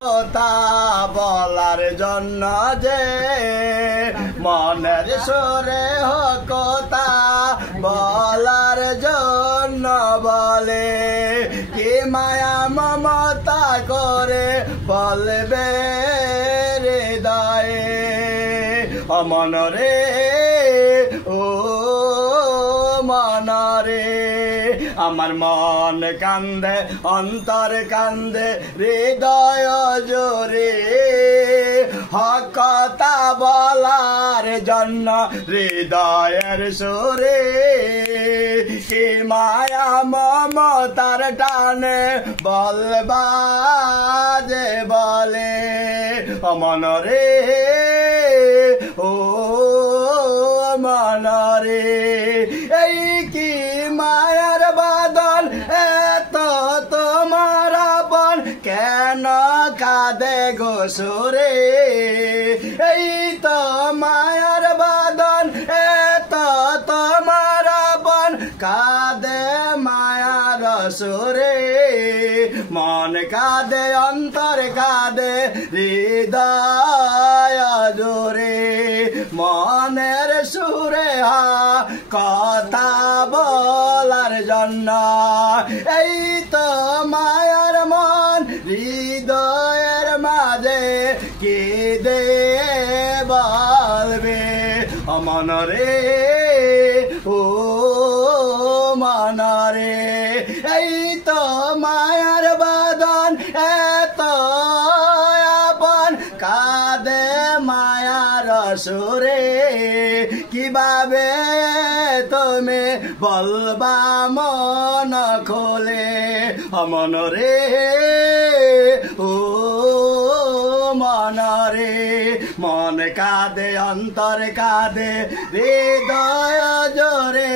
কথা বলার জন্য যে মনের সুরে কথা বলার জন্য বলে কি মায়া মমতা করে বলবে হৃদয়ে অমন রে ও মনরে আমার মন কান্দে অন্তর কান্দে হৃদয় জোরে হক কথা বলার জন্য হৃদয়ের সুরে কি মায়া মমতার টানে বলবা যে বলে অমন রে ও মনরে এই কি মায়ার বাদল এত তোমার আপন কেন কাঁদে গো সুরে এই তো মায়ার বাদল এত তোমার আপন কাঁদে মায়ার সুরে মন কাঁদে অন্তর কাঁদে হৃদয় জোরে মনের সুরে কথা বলার জন্য এই তো মায়ার মন হৃদয়ের মাঝে কি দে বলবে অমন রে ও মনরে এই তো মায়ার বাদন এত আপন কাঁদে মায়ার সুরে কিভাবে তুমি বলবা মন খোলে অমন রে ও মনরে মন কাঁদে অন্তর কাঁদে হৃদয় জোরে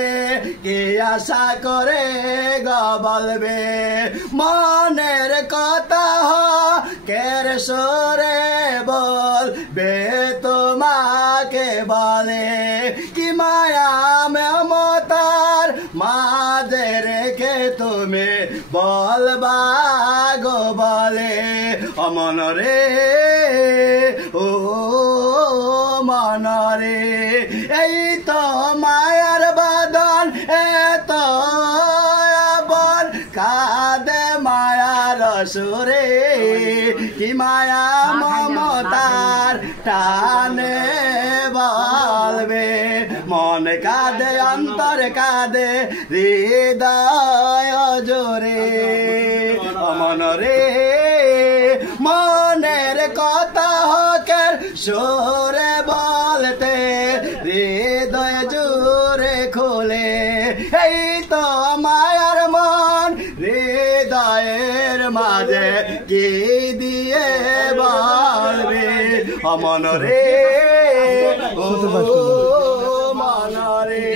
কি আশা করে গো বলবে মনের কথা কের সুরে বলবে তোমাকে বলে কি মায়া মমতার মাঝে রেখে তুমি বলবা গো বলে অমন রে ও মনরে এই তো মায়ার বাদন এত আপন কাঁদে মায়ার সুরে কি মায়া মমতার টানে বলবে মন কাঁদে অন্তর কাঁদে হৃদয় জোরে অমন রে মনের কথা হকের সুরে বলতে হৃদয় জোরে খোলে এই তো মায়ার মন হৃদয়ের মাঝে কি দিয়ে বলবে অমন রে ও মন রে